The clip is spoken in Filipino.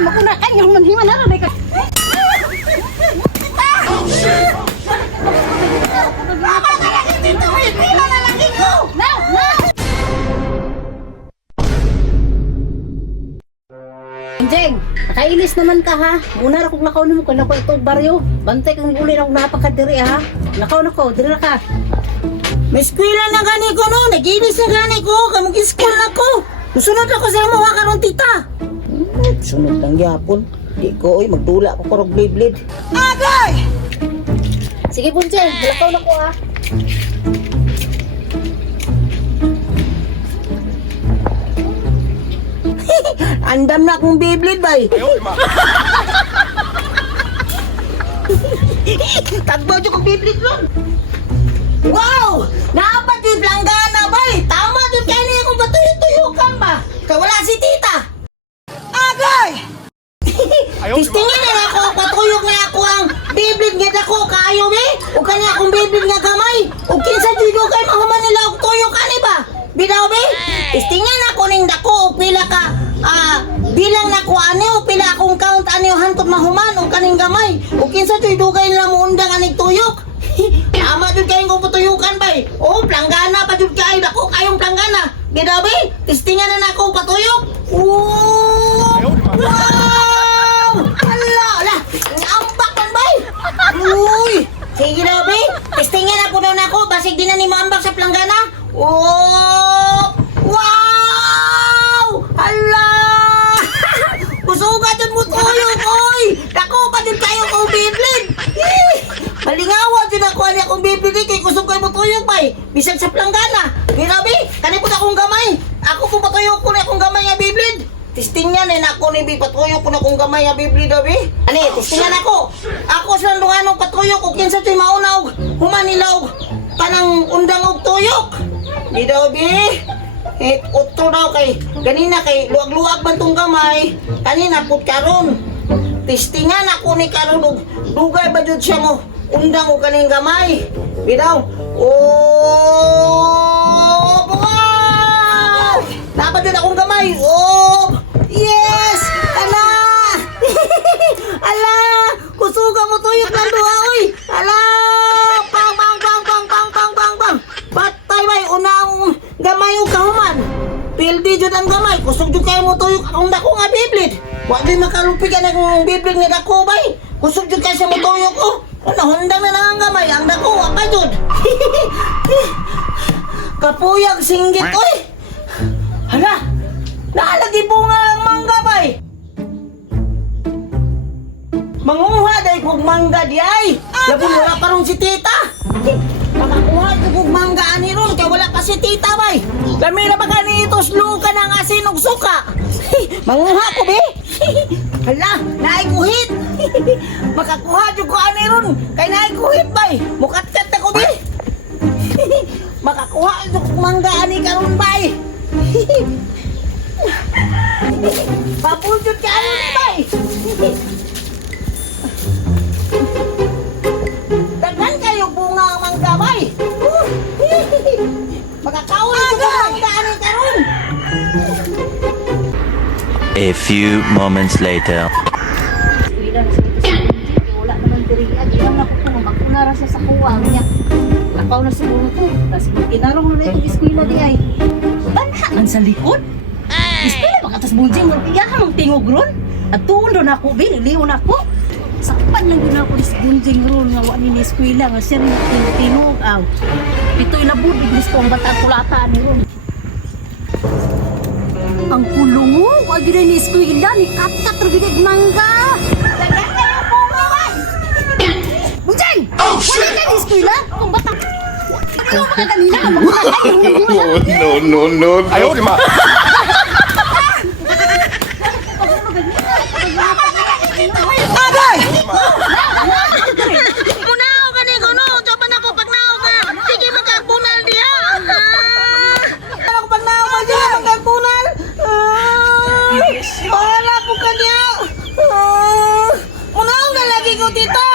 makuna ay yung manhiman na rin ka. Mama ka lang dito, hindi na lalaki ko. No, no. Jeng, nakailis naman ka ha. Muna na kung lakaw mo kung ako itong baryo. Bantay kang uli na kung napakadiri ha. Lakaw na ko, diri na ka. May eskwela na gani ko no, nag-inis na gani ko, kamag-school na ko. Musunod ako sa imo karon tita. Sunod lang yapon. Di ko oy magdula ko karog blade. Agay! Sige po Jeng, lakaw na ko ha. Andam na akong Beyblade bay. Tagbaw jud kong Beyblade ron. Wow! Naapat yung planggana bay. Tama jud kay niya kung batuyo-tuyukan ba. Kawala si tita. Agay! Tistingin na ako patuyok na ako ang Beyblade nga dako kaayo be. O kanya akong Beyblade nga gamay. O kinsa jud kay mahuman nila og tuyok ani ba? Bidaw be. Tistingin ako ning dako og pila ka bilang na ko ano pila akong count ano hantod mahuman o kaning gamay o kinsa tuy dugay nila mo undang anig tuyok. Tama jud kay ko patuyukan bay. O planggana pa jud kay dako kayong planggana. Gidabi, testingan na nako patuyok. Wow! Ala, ambak man bay. Uy, sige gidabi, testingan na puno nako basig di na ni maambak sa planggana. Oh! Wow! Hala! Kusuga dyan mo tuyok, oy! Dako pa din kayo kong Beyblade! Malingawa dyan ako ali akong Beyblade kay kusog kayo mo tuyok ba eh! Bisag sa planggana! Grabe! Kanay po na akong gamay! Ako po patuyok ko na akong gamay nga Beyblade! Testingan eh na ako ni patuyok ko na akong gamay nga Beyblade abi! Ani, testingan ako! Ako sa lunganong patuyok o kinsa to'y maunaw! Humanilaw! Panang undang og tuyok! Di daw bi! Utro daw kay ganina kay luwag-luwag man tong gamay kanina pud karon testingan ako ni karon og dugay ba jud siya mo undang og kaning gamay bidaw oh wow dapat jud akong gamay oh yes ala ala kusuga mo tuyok lang duha oy ala pang pang pang pang pang pang pang pang patay bay unang gamay o kahuman. Pildi jud ang gamay. Kusog jud kayo mo tuyok akong dako nga Beyblade. Wa di makalupig ka na kung Beyblade nga dako bay. Kusog jud kayo sa mo tuyok ko. Ano, hundang na lang ang gamay. Ang dako, apa jud? Kapuyag singgit, oy! Hala! Naalagi bunga ang mangga bay. Manguha day kog mangga di ay. Labon wala pa ron si tita. Makakuha ko mangga ani ron kay wala pa si tita bay. Lamira ba kani ito slow ka ng asin ug suka? Manguha ko be. Hala, naay kuhit. Makakuha jud ko ani ron kay naay kuhit bay. Mukatkat ako be. Makakuha jud ko mangga ani karon bay. Papujud ka ani bay. Daghan kayo bunga ang mangga bay. Makakauwi ko ang mangga ani karon. A few moments later. Wala naman dirian. Ilang ako kung magkunara siya sa kuwang niya. Lakaw na siguro ko. Tapos kinarong na itong eskwela di ay. Banhaan sa likod? Eskwela baka tas bunjing magtiyahan mong tingog ron. At tuon doon ako, biniliwan ako. Sakpan lang doon ako sa bunjing ron nga wani ni eskwela nga siya rin tingog aw. Pito'y labod, iglis ko ang bata kulata ni ron. Ang kulungo, wag rin ni eskwela, ni kat-kat rin mangga. Lagyan kayo po ngawan! Bunjing! Oh, shit! Wala ka ni eskwela? Kung bata... Ano ba ka kanina? No. Ayaw, di ma! Agay! Munaw ka ni ko no, jaban ako pag nao ka. Sige magkagpunal diha. Ako pag nao ka diha magkagpunal. Para po ka diha. Munaw na lagi ko tita.